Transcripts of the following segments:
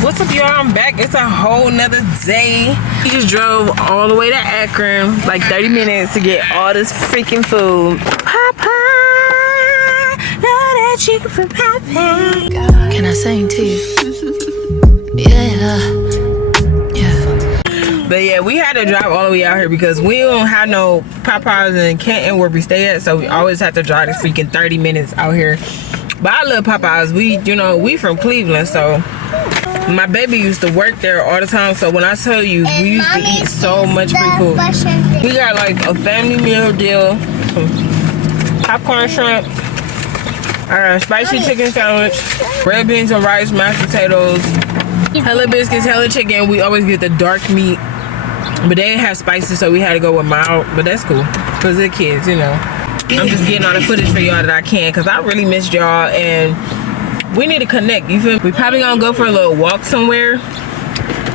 What's up, y'all? I'm back. It's a whole nother day. We just drove all the way to Akron, like 30 minutes to get all this freaking food. Popeyes, love that chicken from Popeyes. Can I sing to you? Yeah. But yeah, we had to drive all the way out here because we don't have no Popeyes in Canton where we stay at, so we always have to drive this freaking 30 minutes out here. But I love Popeyes. We from Cleveland, so my baby used to work there all the time. So when I tell you, we used to eat so much free food. We got like a family meal deal, popcorn shrimp, spicy chicken sandwich, red beans and rice, mashed potatoes, hella biscuits, hella chicken. We always get the dark meat, but they didn't have spicy, so we had to go with mild. But that's cool because they're kids, you know. I'm just getting all the footage for y'all that I can because I really missed y'all and we need to connect, you feel me? We probably gonna go for a little walk somewhere.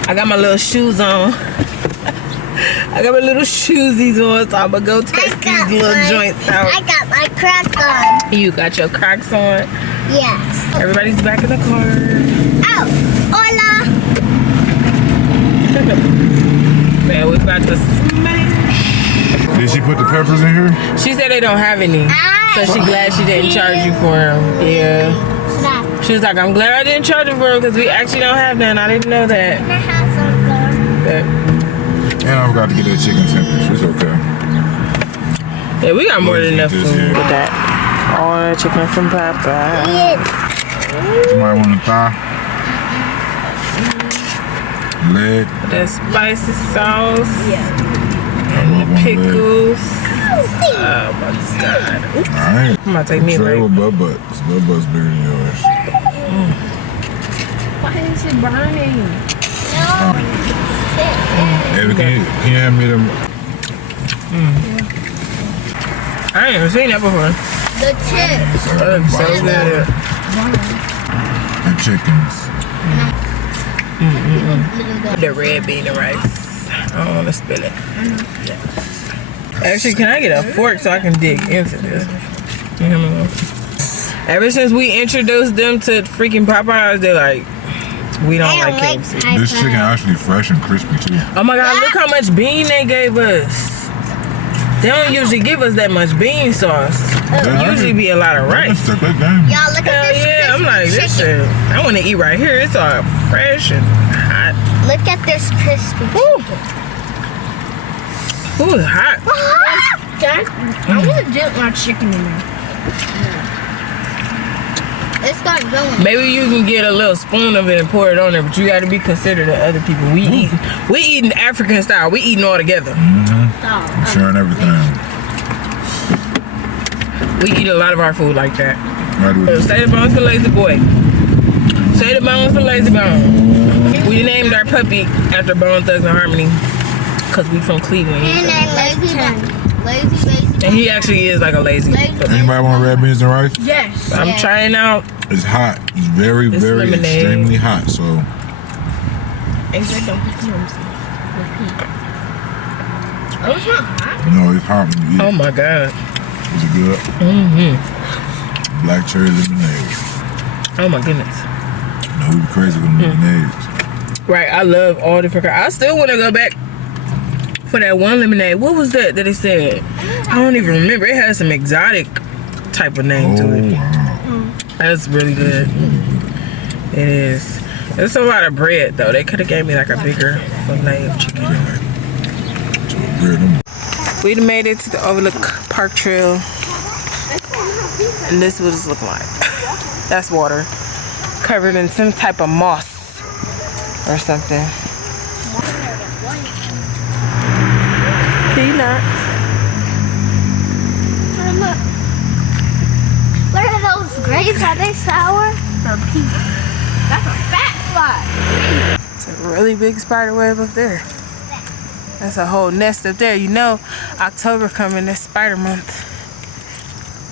I got my little shoes on. I got my little shoesies on, so I'm gonna go test these little joints out. I got my Crocs on. You got your Crocs on? Yes. Everybody's back in the car. Oh, hola. Man, we about to smash. Did she put the peppers in here? She said they don't have any. So she glad she didn't charge you for them. Yeah. She was like, I'm glad I didn't charge you for them because we actually don't have none. I didn't know that. And I forgot to get that chicken sandwich. It's okay. Yeah, we got more than enough food with that. All that chicken from Popeyes. Somebody want a thigh? Leg? That spicy sauce. Yeah. And the pickles. Oh my God. Alright. I'm about to take me Tray right. with butt butts. Butt butts bigger than yours. Why is it burning? Hey, can you hand me them? I ain't never seen that before. The chips. That looks so good. And chickens. The red bean and rice. I don't want to spill it. Actually, can I get a fork so I can dig into this? Ever since we introduced them to freaking Popeyes, they're like, we don't like KFC. This chicken actually fresh and crispy too. Oh my God, look how much bean they gave us. They don't usually give us that much bean sauce. It usually be a lot of rice. Y'all look at this Yeah, I'm like, this shit, I want to eat right here. It's all fresh and hot. Look at this crispy chicken. Ooh, it's hot. I'm gonna dip my chicken in there. It's not going. Maybe you can get a little spoon of it and pour it on there, but you got to be considerate of other people. We eating African style. We eating all together. I'm sharing everything. We eat a lot of our food like that. Right with So you. say the bones for lazy boy. Say the bones for lazy bone. We named our puppy after Bone Thugs and Harmony because we from Cleveland. And then lazy. And he actually is like a lazy. Anybody want red beans and rice? Yes. I'm trying out. It's hot. It's very, It's very lemonade. extremely hot. So Oh, it's not hot. you know it's hot when you eat. Oh my God. Is it good? Black cherry lemonade. Oh my goodness. No, we crazy with lemonades. Right, I love all different kinds. I still want to go back for that one lemonade. What was that they said? I don't even remember. It had some exotic type of name to it. Wow. That's really good. It is. It's a lot of bread though. They could have gave me like a bigger fillet of chicken. We done made it to the Overlook Park Trail. And this is what it's looking like. That's water. Covered in some type of moss or something. Peanuts. Look. What are those grapes? Are they sour? That's a fat fly. It's a really big spider web up there. That's a whole nest up there. You know, October coming, that's spider month.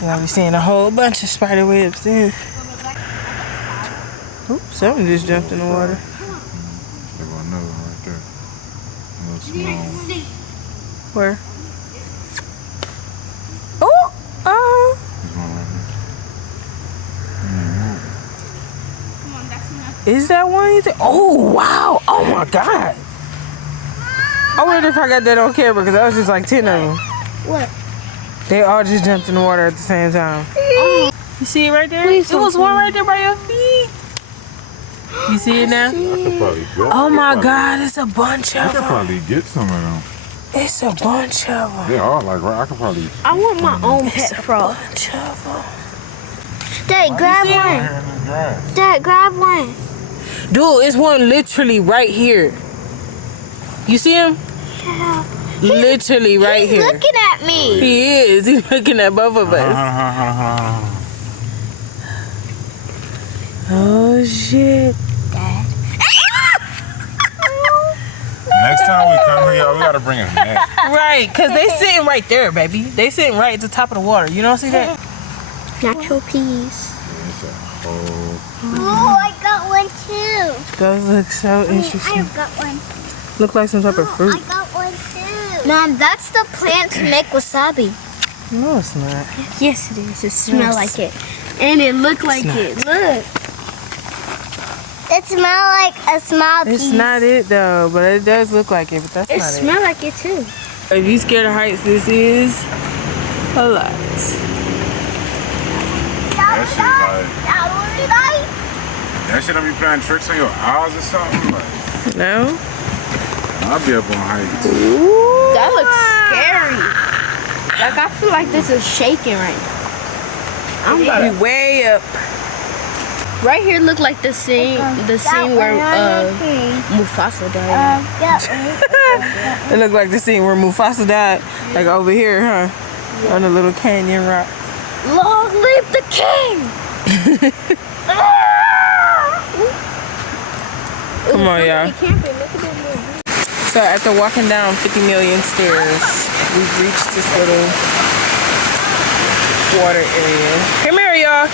We're gonna be seeing a whole bunch of spider webs there. Oops, something just jumped in the water. Another one right there. A little small one. Where? Oh! Oh! There's one right there. Come on, that's enough. Is that one? Oh, wow. Oh, my God. I wonder if I got that on camera because that was just like 10 of them. What? They all just jumped in the water at the same time. You see it right there? Please it was one right there by your feet. You see it now? I could probably get. Oh my God, it's a bunch I of could them. probably get some of them. It's a bunch of them. They are like right. I could probably. I want my own It's pet a frog. bunch of them. Dad, grab see it? one. Here in this grass. Dad, grab one. Dude, it's one literally right here. You see him? Yeah. Literally right He's here. looking at me. He is. He's looking at both of us. Oh shit. Dad. Next time we come here, we gotta bring a net. Right, because they sitting right there, baby. They sitting right at the top of the water. You don't see that? Natural peas. It's a whole. Oh, I got one too. Those look so interesting. I got one. Look like some type of fruit. I got one too. Mom, that's the plant to make wasabi. No, it's not. Yes, it is. It smells like it. And it looked like not. it. Look. It smells like a small piece. It's not it though, but it does look like it, but that's It not smells like it too. it. If you scared of heights, this is a lot. That shit don't be playing tricks on your eyes or something. Like, No? I'll be up on heights. That looks scary. Like I feel like this is shaking right now. I'm about Be way up. right here look like the scene where Mufasa died. It looked like the scene where Mufasa died, like over here, huh? On the little canyon rock. Long live the king! Come on, y'all. Camping. Look at this. So after walking down 50 million stairs, we've reached this little water area. Come here, y'all.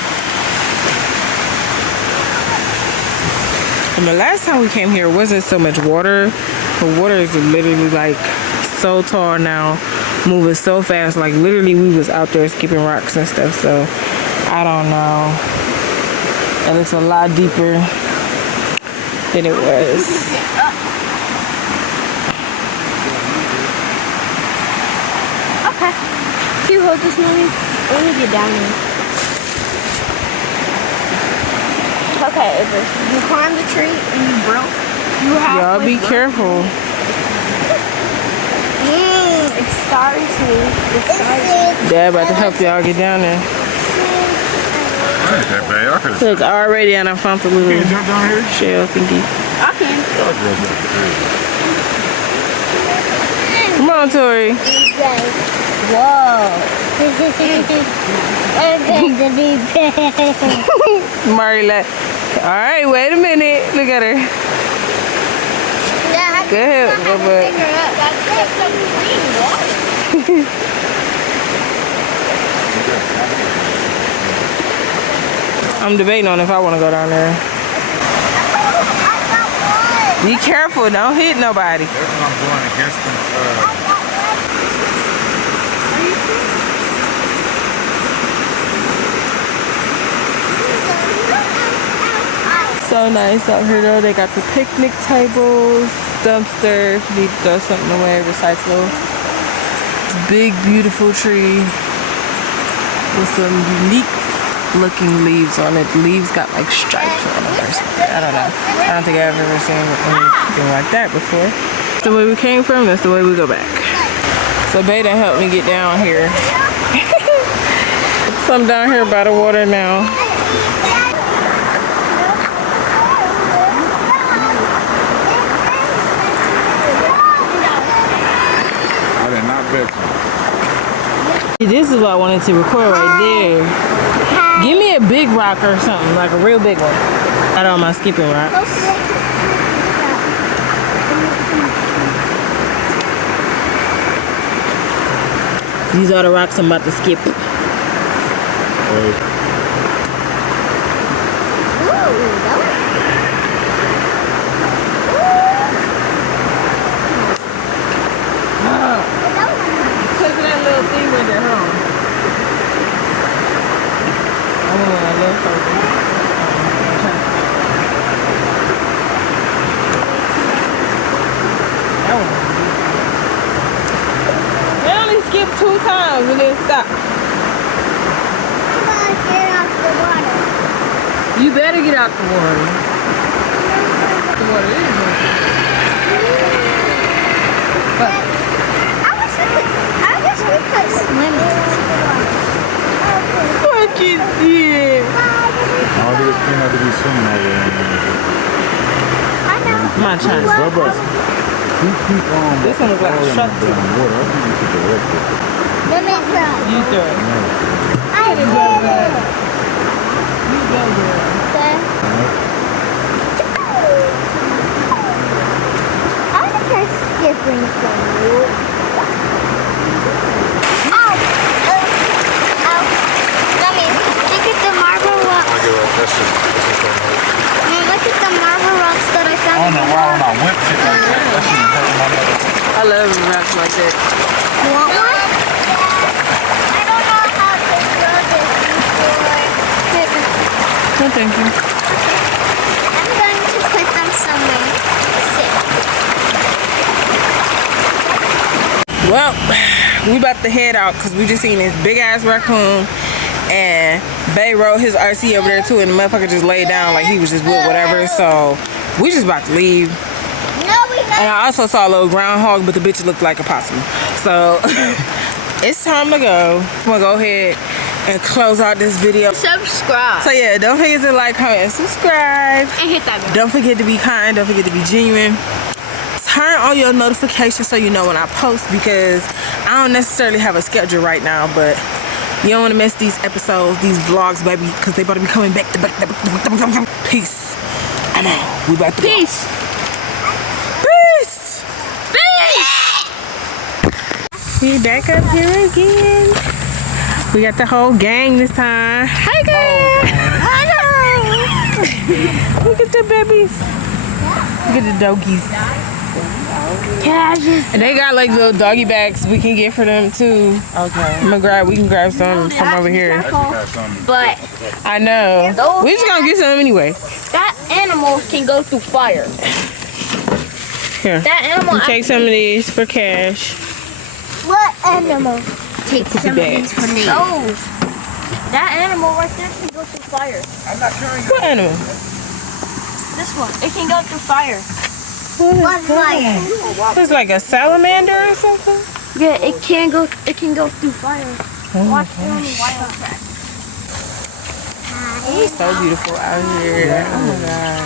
And the last time we came here wasn't so much water. The water is literally like so tall now, moving so fast. Like literally we was out there skipping rocks and stuff. So I don't know. And it's a lot deeper than it was. Okay. Can you hold this, Mommy? Let me get down here. Okay, if you climb the tree and you broke, you have Y'all be careful. It starts me. It starts. Dad about to help y'all get down there. I ain't that bad. Y'all could've- Look, already and I found the You little can't jump down here? shell thingy. I can. Y'all girls are crazy. Come on, Tori. Whoa. Mari like, all right, wait a minute. Look at her. Go ahead, Robert. I'm debating on if I want to go down there. Be careful, don't hit nobody. That's what I'm going against them. So nice out here though. They got the picnic tables, dumpster if you need to throw something away, recycle. Big beautiful tree with some unique looking leaves on it. The leaves got like stripes on them or something. I don't know. I don't think I've ever seen anything like that before. That's the way we came from, that's the way we go back. So Beta helped me get down here. So I'm down here by the water now. I did not bet you. This is what I wanted to record right there. Give me a big rock or something, like a real big one. Not on my skipping rock. These are the rocks I'm about to skip. Because of that little thing right there, huh? I want a little further. times and then stop. I'm gonna get off the water. You better get out the water. The water is moving. But I wish we could swim in the water. what you did? All this thing had to be swimming over there. I know. My chance. Bubba, This one looks like a shark too. water. I think you should direct it. Let me throw. You throw it. I did it. You go, girl. I want to try skipping from you. Ow! Mommy, look at the marble rocks. I give up. That's just Mom, look at the marble rocks that I I found. don't know why when I whipped it like that. That shit hurt my leg. I love rocks like that. You want one? I don't know how to throw this before. No, thank you. I'm going to put them somewhere. Sit. Well, we about to head out because we just seen this big ass raccoon and Bay rode his RC over there too, and the motherfucker just laid down like he was just with whatever. So we just about to leave. No, we And I also saw a little groundhog, but the bitch looked like a possum. So it's time to go. I'm gonna go ahead and close out this video. Subscribe. So yeah, don't forget to like, comment, and subscribe. And hit that bell. Don't forget to be kind. Don't forget to be genuine. Turn on your notifications so you know when I post, because I don't necessarily have a schedule right now, but you don't want to miss these episodes, these vlogs, baby, because they about to be coming back to back. Peace. I'm out. We about to go. Peace. Peace. We back up here again. We got the whole gang this time. Hi guys. Hello. Look at the babies. Look at the doggies. And they got like little doggy bags we can get for them too. Okay. We can grab some from over here. But I know. We just gonna get some anyway. that animal can go through fire. Here. That animal. You take some of these for cash. What animal? Take some of these for me. That animal right there can go through fire. What animal? This one. It can go through fire. What's like? It's like a salamander or something. Yeah, it can go through fire. Watch it on the wild track. It's so beautiful out here. Oh my god.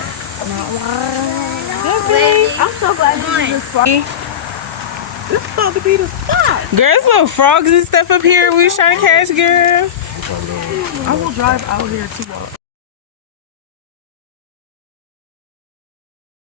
I'm so glad you just frog. This is supposed to be the spot. Girl, there's little frogs and stuff up here we was trying to catch, girl. I will drive out here too.